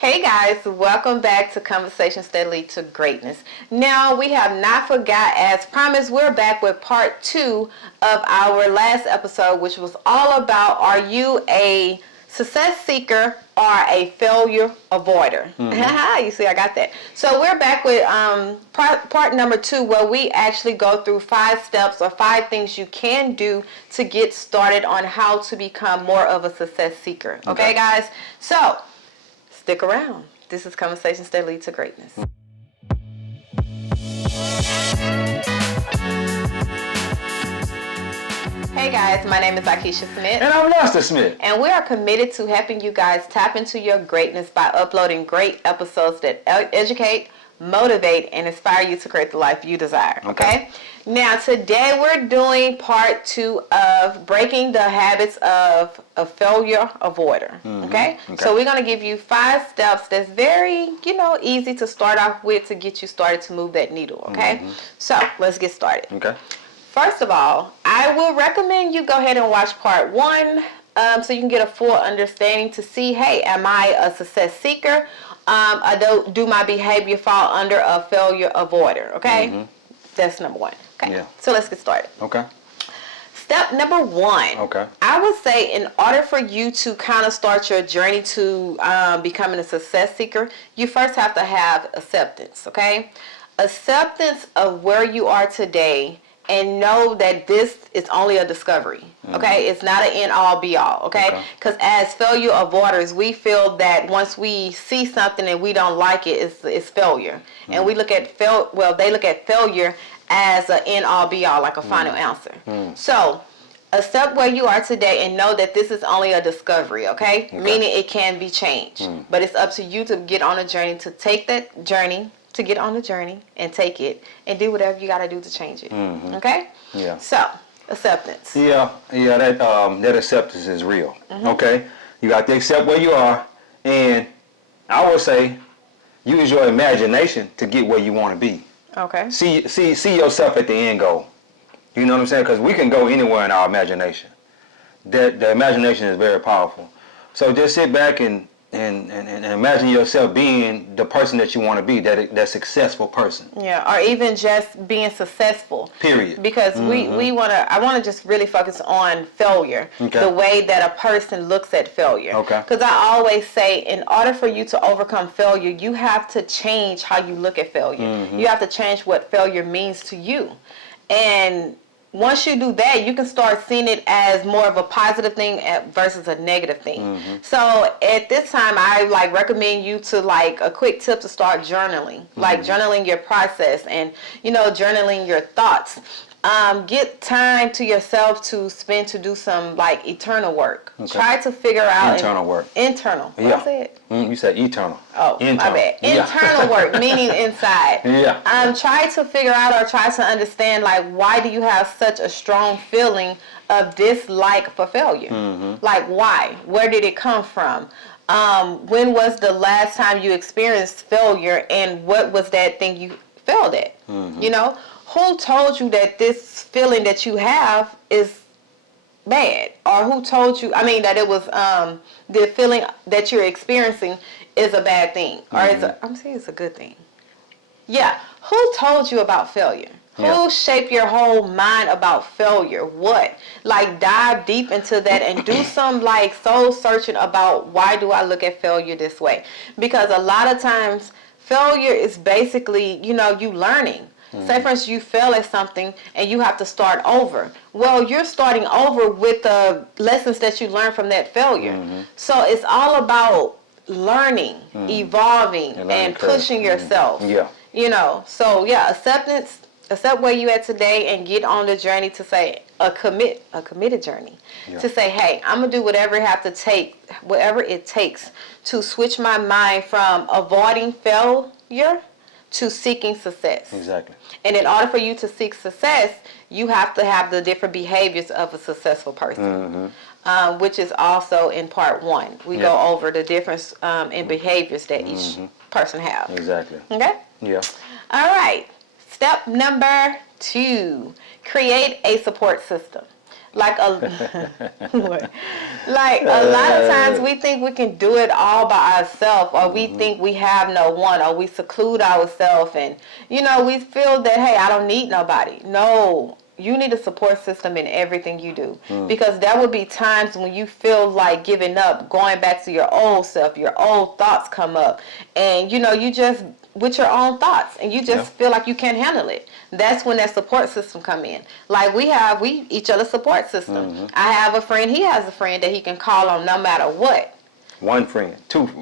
Hey guys, welcome back to Conversations That Lead to Greatness. Now, we have not forgot, as promised, we're back with part 2 of our last episode, which was all about, are you a success seeker or a failure avoider? You see, I got that. So we're back with part number 2, where we actually go through 5 steps or 5 things you can do to get started on how to become more of a success seeker. Okay, guys? So stick around. This is Conversations That Lead to Greatness. Hey guys, my name is Akeisha Smith. And I'm Lester Smith. And we are committed to helping you guys tap into your greatness by uploading great episodes that educate, motivate, and inspire you to create the life you desire. Okay? Now, today we're doing part 2 of breaking the habits of a failure avoider. Okay? So we're going to give you 5 steps that's very, easy to start off with to get you started to move that needle. Okay? So let's get started. Okay. First of all, I will recommend you go ahead and watch part 1 so you can get a full understanding to see, hey, am I a success seeker? Do my behavior fall under a failure avoider? Okay? That's number 1. Okay. Yeah. So let's get started. Okay. Step number 1. Okay. I would say, in order for you to kind of start your journey to becoming a success seeker, you first have to have acceptance. Okay? Acceptance of where you are today, and know that this is only a discovery. Okay? It's not an end all be all. Okay? Because as failure avoiders, we feel that once we see something and we don't like it, it's failure. And we look at they look at failure as an end all be all, like a final answer. So accept where you are today and know that this is only a discovery. Okay? Meaning it can be changed. But it's up to you to get on a journey, to take that journey, to get on the journey and take it and do whatever you got to do to change it. Okay? Yeah. So, acceptance. Yeah, that acceptance is real. Okay? You got to accept where you are, and I would say use your imagination to get where you want to be. Okay. See yourself at the end goal. You know what I'm saying? Because we can go anywhere in our imagination. The imagination is very powerful. So just sit back and imagine yourself being the person that you want to be, that successful person. Yeah, or even just being successful. Period. Because I want to just really focus on failure, the way that a person looks at failure. Okay. Because I always say, in order for you to overcome failure, you have to change how you look at failure. You have to change what failure means to you. And once you do that, you can start seeing it as more of a positive thing versus a negative thing. So at this time, I recommend you to a quick tip to start journaling, journaling your process and journaling your thoughts. Get time to yourself to spend to do some eternal work. Try to figure out internal work. Internal. What I said? You said eternal. Oh, internal. My bad. Internal work, meaning inside. Yeah. Try to figure out or try to understand why do you have such a strong feeling of dislike for failure? Why? Where did it come from? When was the last time you experienced failure, and what was that thing you failed at? Who told you that this feeling that you have is bad? Or who told you, that it was the feeling that you're experiencing is a bad thing? Or I'm saying it's a good thing. Yeah. Who told you about failure? Who shaped your whole mind about failure? What? Dive deep into that and do some soul searching about, why do I look at failure this way? Because a lot of times failure is basically, you learning. Say, for instance, you fail at something and you have to start over. Well, you're starting over with the lessons that you learned from that failure. So it's all about learning, evolving, and pushing yourself. So acceptance, accept where you at today and get on the journey to say a committed journey. To say, hey, I'm gonna do whatever it takes to switch my mind from avoiding failure to seeking success. Exactly. And in order for you to seek success, you have to have the different behaviors of a successful person, which is also in part 1. We go over the difference in behaviors that each person have. Exactly. Okay? Yeah. All right. Step number 2, create a support system. Like like a lot of times we think we can do it all by ourselves, or we think we have no one, or we seclude ourselves, and we feel that, hey, I don't need nobody. No, you need a support system in everything you do, because there will be times when you feel like giving up, going back to your old self, your old thoughts come up, and you just with your own thoughts, and you just feel like you can't handle it. That's when that support system come in. Like we each other's support system. I have a friend, he has a friend that he can call on no matter what. One friend,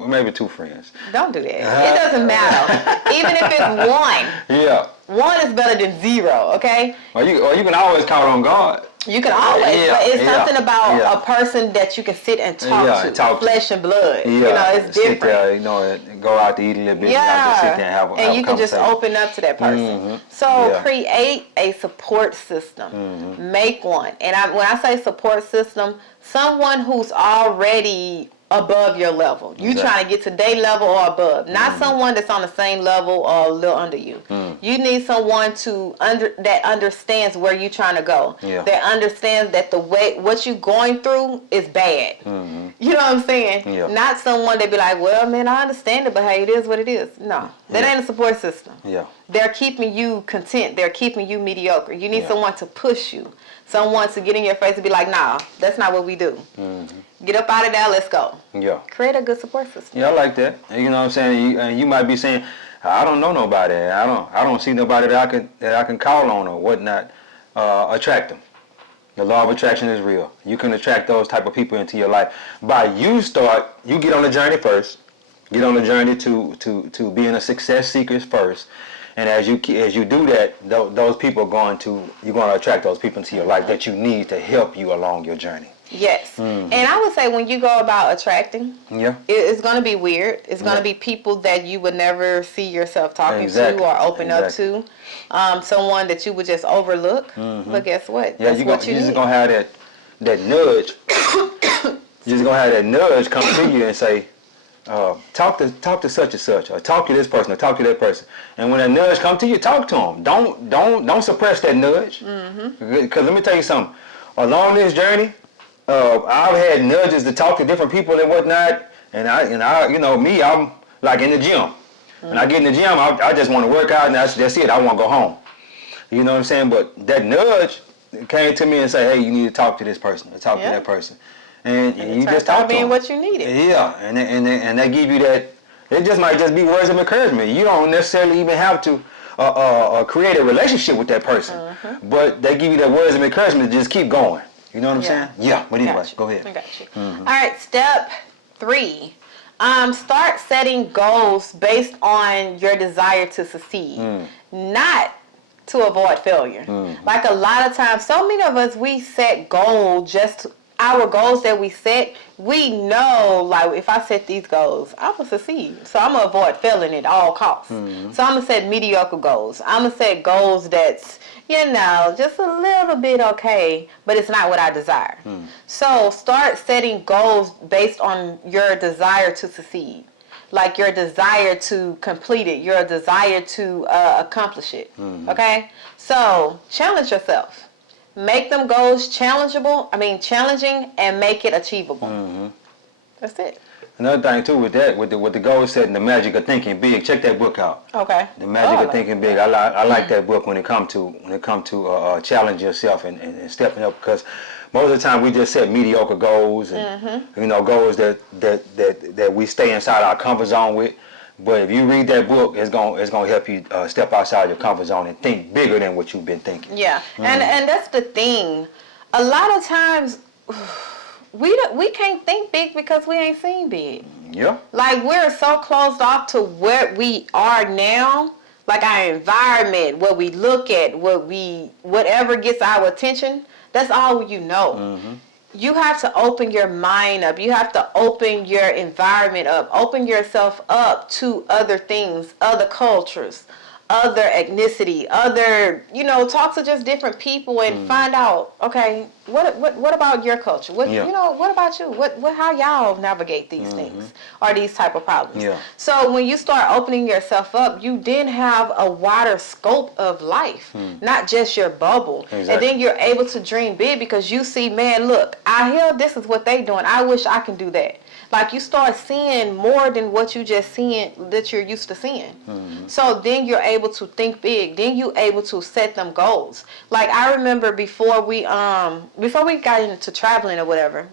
maybe two friends. Don't do that. It doesn't matter. Even if it's one. Yeah. One is better than zero, okay? Or you can always count on God. You can always, but it's something about a person that you can sit and talk to, flesh and blood. It's sit different. there, go out to eat a little bit. Not just sit there and have and you a can just open up to that person. So create a support system. Make one. And when I say support system, someone who's already above your level. You trying to get to their level or above. Not someone that's on the same level or a little under you. You need someone that understands where you're trying to go. That understands that what you're going through is bad. You know what I'm saying? Not someone that be like, well, man, I understand it, but hey, it is what it is. No, that ain't a support system. They're keeping you content. They're keeping you mediocre. You need someone to push you. Someone to get in your face and be like, nah, that's not what we do. Get up out of there, let's go. Create a good support system. Yeah, I like that. You know what I'm saying? You might be saying, I don't know nobody. I don't see nobody that I can call on or whatnot. Attract them. The law of attraction is real. You can attract those type of people into your life by you get on the journey first. Get on the journey to being a success seeker first. And as you do that, those people you're going to attract those people into your life that you need to help you along your journey. Yes. And I would say when you go about attracting, it's going to be weird. It's going to be people that you would never see yourself talking to or open up to. Someone that you would just overlook. But guess what? That's what you need. You're just going to have that nudge. You're just going to have that nudge come to you and say, talk to such and such, or talk to this person, or talk to that person. And when that nudge comes to you, talk to them. Don't suppress that nudge. Because let me tell you something. Along this journey, I've had nudges to talk to different people and whatnot. And I I'm like in the gym. When I get in the gym, I just want to work out, and that's it. I want to go home. You know what I'm saying? But that nudge came to me and said, hey, you need to talk to this person, or talk to that person. And you just talk to them. What you needed. Yeah, and they give you that. It just might just be words of encouragement. You don't necessarily even have to create a relationship with that person, but they give you that words of encouragement to just keep going. You know what I'm saying? Yeah. But anyway, go ahead. I got you. All right, step 3. Start setting goals based on your desire to succeed, not to avoid failure. Like a lot of times, so many of us, we set goals our goals that we set, we know, like, if I set these goals, I'm going to succeed. So I'm going to avoid failing at all costs. So I'm going to set mediocre goals. I'm going to set goals that's, just a little bit okay, but it's not what I desire. So start setting goals based on your desire to succeed. Like your desire to complete it, your desire to accomplish it. Okay? So challenge yourself. Make them goals challenging, and make it achievable. That's it. Another thing too with that, with the goal setting, the magic of thinking big. Check that book out. Okay. The magic of thinking big. I like that book when it come to challenge yourself and stepping up, because most of the time we just set mediocre goals and goals that we stay inside our comfort zone with. But if you read that book, it's gonna help you step outside your comfort zone and think bigger than what you've been thinking. Yeah, and that's the thing. A lot of times, we can't think big because we ain't seen big. Yeah. Like we're so closed off to where we are now, like our environment, what we look at, whatever gets our attention. That's all you know. You have to open your mind up. You have to open your environment up. Open yourself up to other things, other cultures, other ethnicity, other, talk to just different people and find out, okay, what about your culture? What what about you? What how y'all navigate these things or these type of problems? Yeah. So when you start opening yourself up, you then have a wider scope of life, not just your bubble. Exactly. And then you're able to dream big because you see, man, look, I hear this is what they doing. I wish I can do that. Like you start seeing more than what you just seeing that you're used to seeing. So then you're able to think big. Then you're able to set them goals. Like I remember before we got into traveling or whatever,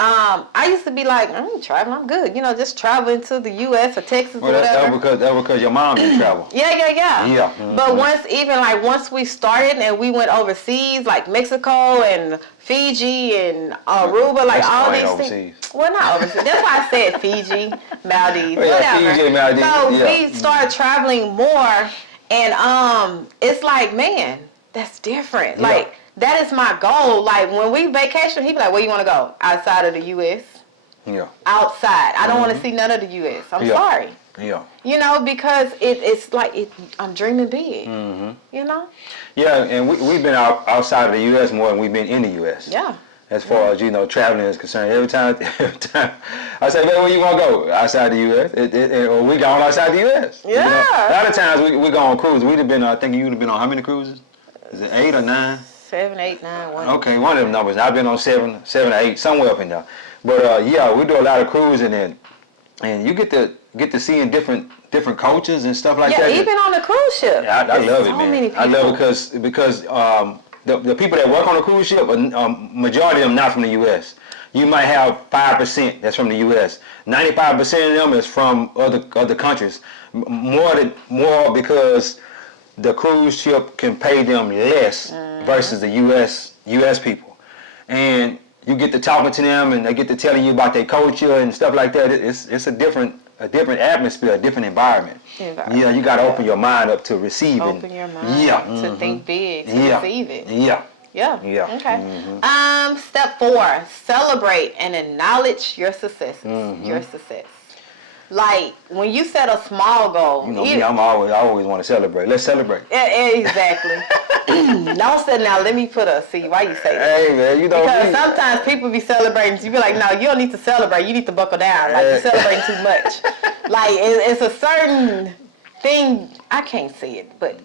I used to be like, I ain't traveling, I'm good. Just traveling to the U.S. or Texas or whatever. That was because your mom didn't travel. Yeah. But once we started and we went overseas, like Mexico and Fiji and Aruba, like Mexico all ain't these overseas. things. Well, not overseas. That's why I said Fiji, Maldives, whatever. Fiji, Maldives, So we started traveling more, and it's like, man, that's different. Yeah. Like that is my goal. Like when we vacation, he be like, where you want to go? Outside of the U.S. Yeah. Outside. I don't want to see none of the U.S. I'm sorry. Yeah. Because it's like I'm dreaming big. Yeah, and we've been outside of the U.S. more than we've been in the U.S. Yeah. As far as traveling is concerned, every time I say, man, where you want to go? Outside the U.S. Or we gone outside the U.S. Yeah. A lot of times we go on cruises. We'd have been, I think you'd have been on how many cruises? Is it 8 or 9? 7, 8, 9, 1. Okay, one of them numbers. I've been on 7 or 8, somewhere up in there. But we do a lot of cruising and you get to seeing different cultures and stuff like that. Yeah, even on the cruise ship. Yeah, I love it, so man. Many people. I love it because the people that work on the cruise ship, majority of them not from the U.S. You might have 5% that's from the U.S. 95% of them is from other countries. More because the cruise ship can pay them less versus the U.S. people, and you get to talking to them and they get to telling you about their culture and stuff like that. It's a different atmosphere, a different environment. Yeah, you got to open your mind up to receive it. Open your mind to think big, to receive it. Yeah. Okay. Step 4: celebrate and acknowledge your successes. Your success. Like when you set a small goal. I always want to celebrate. Let's celebrate. Exactly. Don't say now. Let me put a C. Why you say that? Hey man, because sometimes people be celebrating. You be like, no, you don't need to celebrate. You need to buckle down. Like you're celebrating too much. Like it's a certain thing. I can't say it, but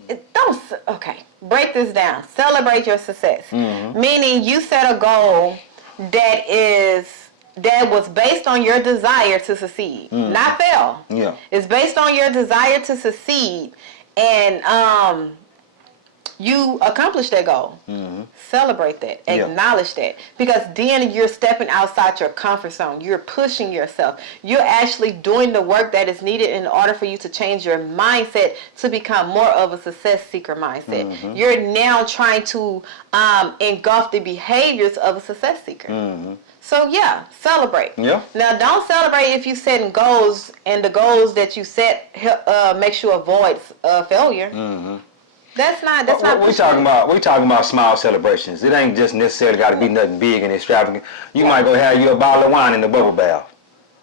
okay. Break this down. Celebrate your success. Meaning you set a goal that was based on your desire to succeed, not fail. Yeah. It's based on your desire to succeed, and you accomplish that goal. Celebrate that. Acknowledge that. Because then you're stepping outside your comfort zone. You're pushing yourself. You're actually doing the work that is needed in order for you to change your mindset to become more of a success seeker mindset. You're now trying to engulf the behaviors of a success seeker. So celebrate. Yeah. Now don't celebrate if you're setting goals and the goals that you set makes you avoid failure. That's not. We talking about small celebrations. It ain't just necessarily got to be nothing big and extravagant. You might go have you a bottle of wine in the bubble bath,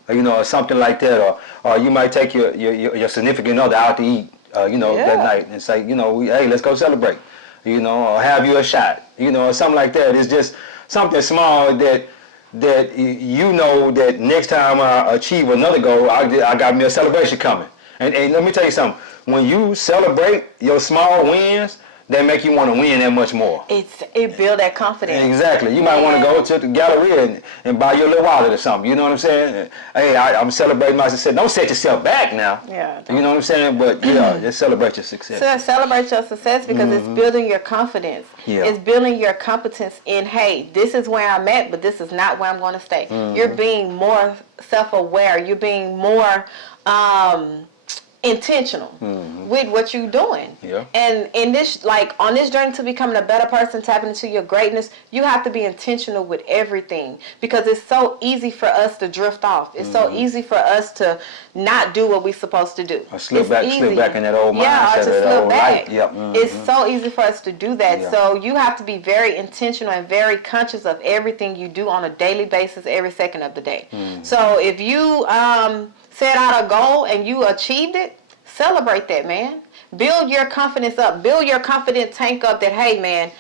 or something like that, or you might take your significant other out to eat, that night and say, hey, let's go celebrate, or have you a shot, or something like that. It's just something small that that next time I achieve another goal, I got me a celebration coming. And let me tell you something. When you celebrate your small wins, they make you want to win that much more. It build that confidence. Exactly. You might want to go to the gallery and buy your little wallet or something. You know what I'm saying? Hey, I'm celebrating my success. Don't set yourself back now. Yeah. You know what I'm saying? But just celebrate your success. So celebrate your success because it's building your confidence. Yeah. It's building your competence in, hey, this is where I'm at, but this is not where I'm going to stay. You're being more self-aware. You're being more intentional with what you're doing. Yeah. And in this, on this journey to becoming a better person, tapping into your greatness, you have to be intentional with everything because it's so easy for us to drift off. It's so easy for us to not do what we're supposed to do. Or slip back in that old mindset. Yeah, or to slip back. Life. Yep. It's so easy for us to do that. Yeah. So you have to be very intentional and very conscious of everything you do on a daily basis, every second of the day. So if you set out a goal and you achieved it, celebrate that, man. Build your confidence up. Build your confidence tank up that, hey, man,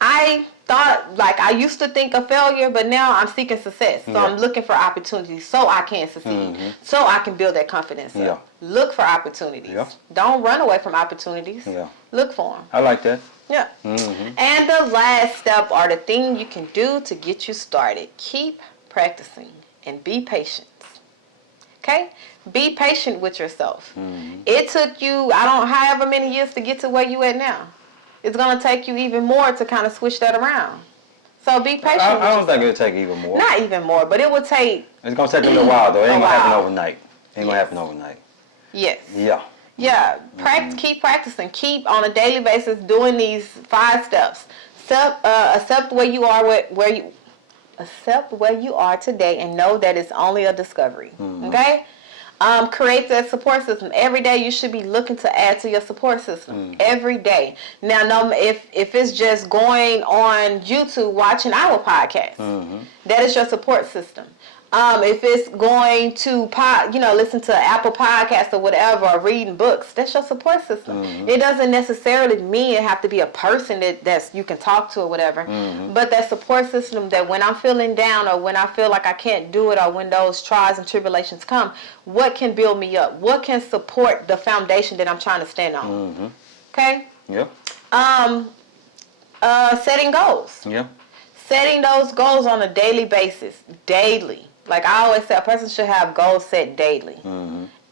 I thought, like, I used to think of failure, but now I'm seeking success. So I'm looking for opportunities so I can succeed. So I can build that confidence up. Look for opportunities. Don't run away from opportunities. Look for them. I like that. Yeah. And the last step are the thing you can do to get you started. Keep practicing and be patient. Okay? Be patient with yourself. It took you, however many years to get to where you at now. It's going to take you even more to kind of switch that around. So be patient. I don't think it'll take even more. Not even more, but it will take. It's going to take a little while, though. It ain't going to happen overnight. It ain't going to happen overnight. Yes. Yeah. Yeah. Keep practicing. Keep on a daily basis doing these 5 steps. Accept where you are, accept where you are today, and know that it's only a discovery. Okay? Create that support system. Every day you should be looking to add to your support system. Every day. Now, if it's just going on YouTube watching our podcast, that is your support system. If it's going to listen to Apple Podcasts or whatever, or reading books, that's your support system. It doesn't necessarily mean it have to be a person that's you can talk to or whatever, but that support system that when I'm feeling down or when I feel like I can't do it or when those trials and tribulations come, what can build me up? What can support the foundation that I'm trying to stand on? Okay? Yeah. Setting goals. Yeah. Setting those goals on a daily basis. Daily. Like I always say, a person should have goals set daily.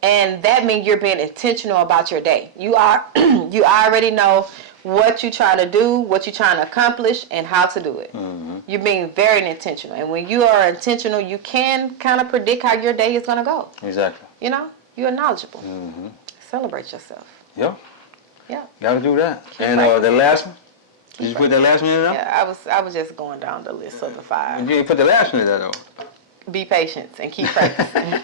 And that means you're being intentional about your day. You already know what you're trying to do, what you're trying to accomplish, and how to do it. You're being very intentional. And when you are intentional, you can kind of predict how your day is going to go. Exactly. You know? You're knowledgeable. Celebrate yourself. Yeah. Yeah. Got to do that. And the last one? Did you put the last one in there? Yeah, I was just going down the list of the 5. You didn't put the last one in there, though. Be patient and keep practicing.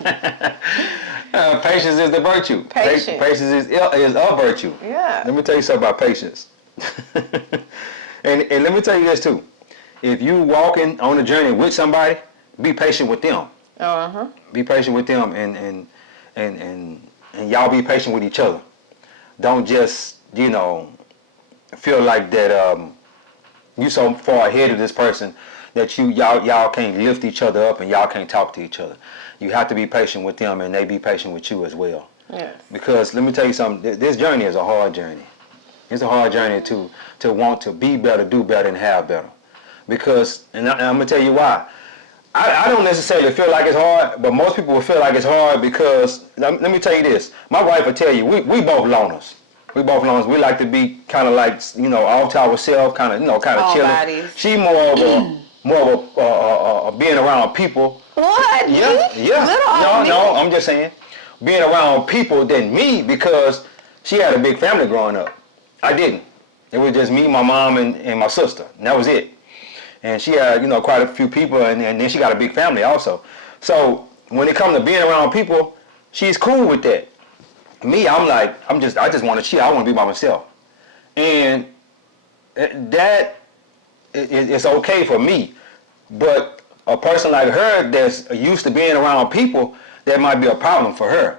Patience is the virtue. Patience. Patience is a virtue. Yeah. Let me tell you something about patience. and let me tell you this, too. If you walking on a journey with somebody, be patient with them. Be patient with them and y'all be patient with each other. Don't just, feel like that you so far ahead of this person that y'all can't lift each other up and y'all can't talk to each other. You have to be patient with them and they be patient with you as well. Yes. Because let me tell you something, this journey is a hard journey. It's a hard journey to want to be better, do better, and have better. Because, and I'm going to tell you why. I don't necessarily feel like it's hard, but most people will feel like it's hard because, let me tell you this, my wife will tell you, we both loners. We both loners. We like to be kind of like, off to ourselves, kind of chilling. Bodies. She more of a being around people. What? Yeah. No, I'm just saying, being around people than me because she had a big family growing up. I didn't. It was just me, my mom, and my sister, and that was it. And she had, quite a few people, and then she got a big family also. So when it comes to being around people, she's cool with that. Me, I just want to chill. I want to be by myself. And that it's okay for me. But a person like her that's used to being around people, that might be a problem for her.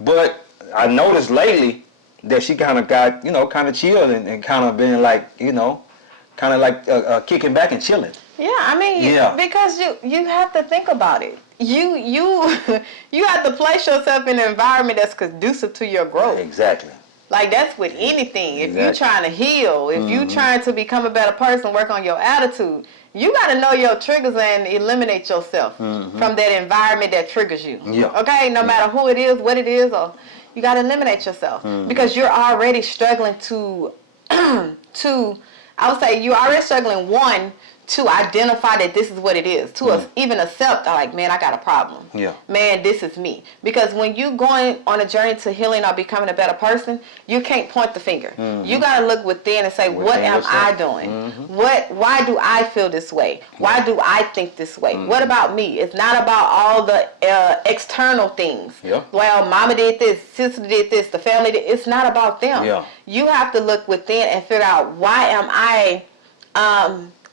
But I noticed lately that she kind of got, kind of chilled and kind of been like, kind of like kicking back and chilling. Yeah, I mean, because you have to think about it. You have to place yourself in an environment that's conducive to your growth. Exactly. Like that's with anything. If you're trying to heal, if you're trying to become a better person, work on your attitude, you got to know your triggers and eliminate yourself from that environment that triggers you. Yeah. Okay? No matter who it is, what it is, or you got to eliminate yourself because you're already struggling I would say you're already struggling, one, to identify that this is what it is, to even accept, like, man, I got a problem. Yeah. Man, this is me. Because when you going on a journey to healing or becoming a better person, you can't point the finger. You got to look within and say, what am I doing? Why do I feel this way? Why do I think this way? What about me? It's not about all the external things. Yeah. Well, mama did this, sister did this, the family did. It's not about them. Yeah. You have to look within and figure out, why am I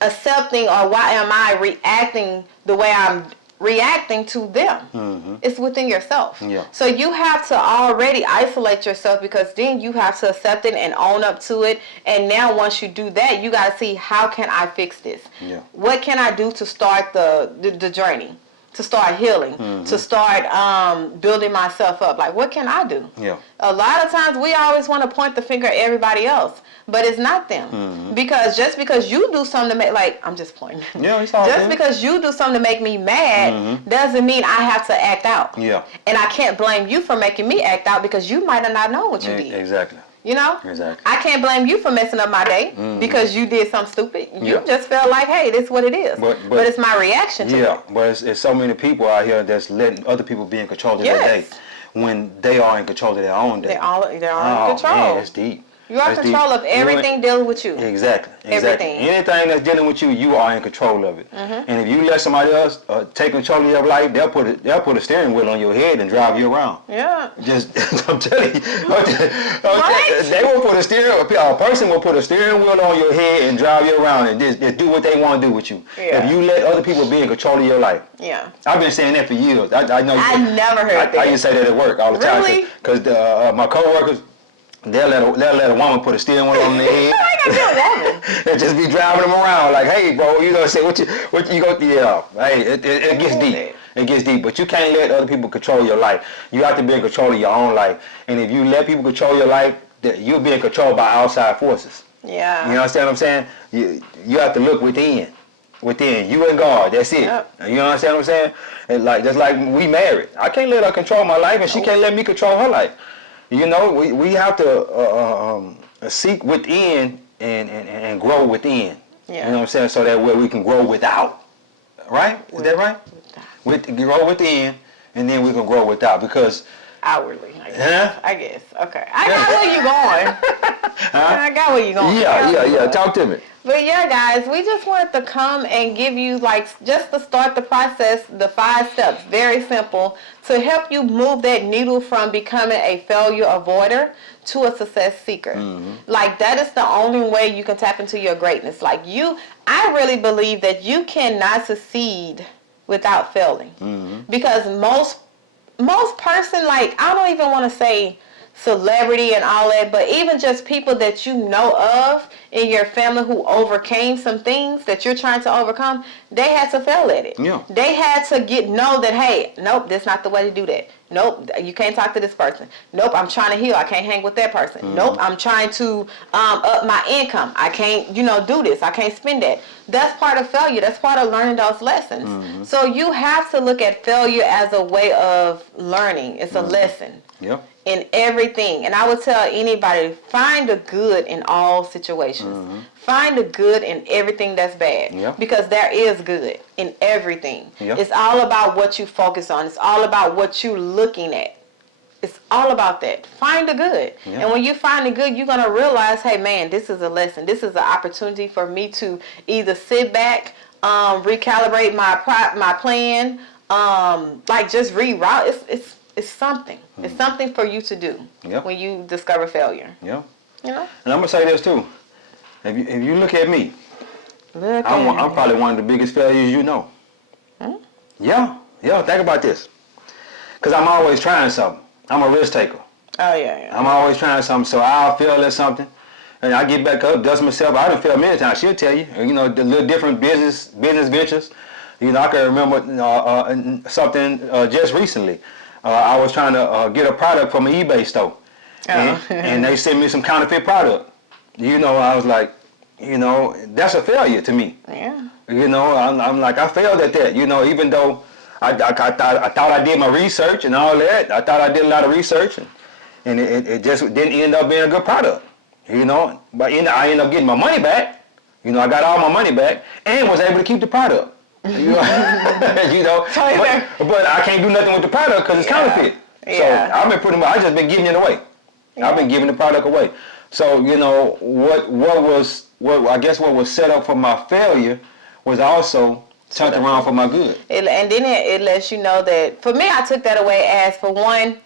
accepting, or why am I reacting the way I'm reacting to them. It's within yourself. Yeah. So you have to already isolate yourself, because then you have to accept it and own up to it. And now once you do that, you got to see, how can I fix this? Yeah. What can I do to start the journey? To start healing, to start building myself up. Like, what can I do? Yeah. A lot of times we always want to point the finger at everybody else, but it's not them. Because just because you do something to make, like, I'm just pointing. Yeah, it's all Just good. because you do something to make me mad doesn't mean I have to act out. Yeah. And I can't blame you for making me act out, because you might have not known what you did. Exactly. You know? Exactly. I can't blame you for messing up my day because you did something stupid. You Yeah. just felt like, hey, this is what it is. But it's my reaction to Yeah, it. but it's so many people out here that's letting other people be in control of their day Yes. when they are in control of their own day. They're all Oh, in control. man, it's deep. You are in It's control deep. of everything dealing with you. Exactly. Everything. Anything that's dealing with you, you are in control of it. And if you let somebody else take control of your life, they'll put a steering wheel on your head and drive you around. Yeah. Just, I'm telling you, Right? they will put a person will put a steering wheel on your head and drive you around and just do what they want to do with you. Yeah. If you let other people be in control of your life. Yeah. I've been saying that for years. I know. I never heard that. I used to say that at work all the time. Really? Because my coworkers, they'll let a woman put a steering wheel on their head. I got a woman. And just be driving them around like, hey, bro, you know, say what you go, yeah, hey, it gets deep. It gets deep, but you can't let other people control your life. You have to be in control of your own life. And if you let people control your life, you'll be controlled by outside forces. Yeah. You understand what I'm saying? You have to look within. You and God, that's it. Yep. You understand what I'm saying? And like, just like we married. I can't let her control my life, and she can't let me control her life. You know, we have to seek within and grow within. Yeah. You know what I'm saying? So that way we can grow without. Right? Is that right? Grow within, and then we can grow without. Because Outwardly, I guess. Huh? I guess. Okay. I got where you going. I got where you going. Yeah. Talk to me. But yeah, guys, we just wanted to come and give you, like, just to start the process, the 5 steps, very simple, to help you move that needle from becoming a failure avoider to a success seeker. Like, that is the only way you can tap into your greatness. Like, I really believe that you cannot succeed without failing. Because most person, like, I don't even want to say celebrity and all that, but even just people that you know of in your family who overcame some things that you're trying to overcome, they had to fail at it. Yeah. They had to know that, hey, nope, that's not the way to do that. Nope, you can't talk to this person. Nope, I'm trying to heal. I can't hang with that person. Nope, I'm trying to up my income. I can't, do this. I can't spend that. That's part of failure. That's part of learning those lessons. So you have to look at failure as a way of learning. It's a lesson. Yep. In everything. And I would tell anybody, find the good in all situations. Find the good in everything that's bad. Yeah. Because there is good in everything. Yeah. It's all about what you focus on. It's all about what you're looking at. It's all about that. Find the good. Yeah. And when you find the good, you're going to realize, hey, man, this is a lesson. This is an opportunity for me to either sit back, recalibrate my plan, like just reroute. It's something. It's something for you to do when you discover failure. Yeah. You know? And I'm gonna say this too. If you look at me, I'm probably one of the biggest failures you know. Yeah. Think about this. Because I'm always trying something. I'm a risk taker. Oh, yeah. I'm always trying something, so I'll fail at something, and I get back up, dust myself. I done failed many times. She'll tell you. The little different business ventures. I can remember something just recently. I was trying to get a product from an eBay store, and they sent me some counterfeit product. I was like, that's a failure to me. Yeah. I'm like, I failed at that. Even though I thought I did my research and all that. I thought I did a lot of research, and it just didn't end up being a good product. But I ended up getting my money back. I got all my money back and was able to keep the product. But I can't do nothing with the product because it's counterfeit. Yeah. So I just been giving it away. I've been giving the product away. So what was set up for my failure was also turned around for my good. And then it lets you know that, for me, I took that away as, for one,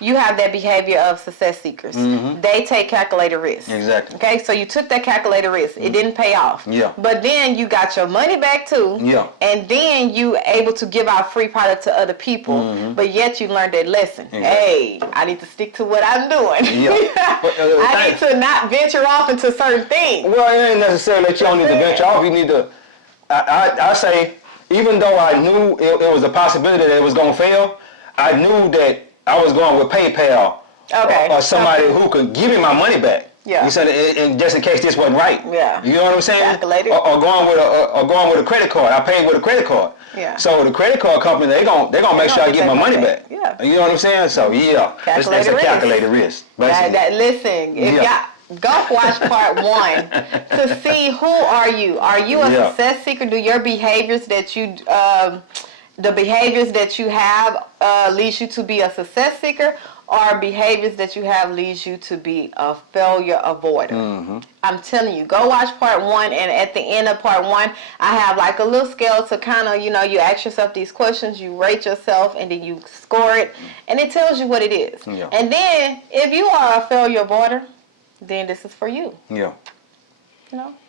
you have that behavior of success seekers. They take calculated risks. Exactly. Okay, so you took that calculated risk. It didn't pay off. Yeah. But then you got your money back too. Yeah. And then you able to give out free product to other people. But yet you learned that lesson. Exactly. Hey, I need to stick to what I'm doing. Yeah. But, I need to not venture off into certain things. Well, it ain't necessarily that you don't need to venture off. You need to. I say, even though I knew it was a possibility that it was gonna fail, I knew that I was going with PayPal. Okay. Or somebody who could give me my money back. Yeah. You said, and just in case this wasn't right. Yeah. You know what I'm saying? Calculated. Or going with a credit card. I paid with a credit card. Yeah. So the credit card company, they're gonna make sure I get my money back. Yeah. You know what I'm saying? So yeah, that's a calculated risk. Listen, if y'all go watch part 1 to see who are you. Are you a success seeker? Do your behaviors that you the behaviors that you have leads you to be a success seeker, or behaviors that you have leads you to be a failure avoider? I'm telling you, go watch part 1, and at the end of part 1, I have like a little scale to kind of, you ask yourself these questions, you rate yourself, and then you score it, and it tells you what it is. Yeah. And then, if you are a failure avoider, then this is for you. Yeah.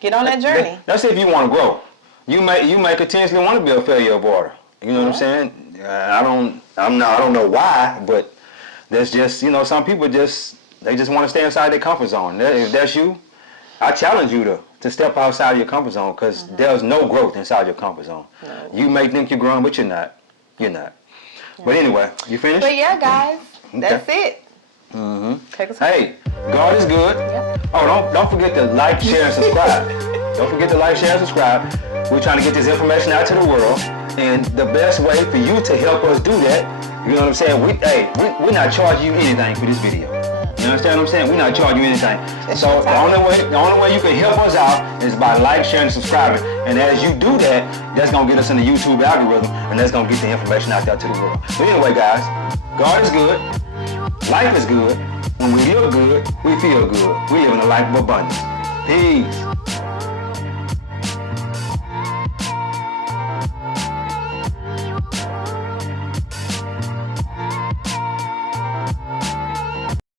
Get on that journey. That's if you want to grow. You may potentially want to be a failure avoider. You know what I'm saying? I don't know why, but that's just, some people they just want to stay inside their comfort zone. If that's you, I challenge you to step outside of your comfort zone, because there's no growth inside your comfort zone. No. You may think you're growing, but you're not. You're not. Yeah. But anyway, you finished? But yeah, guys, that's it. Take us home. Hey, God is good. Yep. Oh, don't forget to like, share, and subscribe. Don't forget to like, share, and subscribe. We're trying to get this information out to the world, and the best way for you to help us do that, you know what I'm saying? We're not charging you anything for this video. You understand what I'm saying? We're not charging you anything. So the only way you can help us out is by like, sharing, and subscribing. And as you do that, that's gonna get us in the YouTube algorithm, and that's gonna get the information out there to the world. So anyway, guys, God is good. Life is good. When we live good, we feel good. We live in a life of abundance. Peace.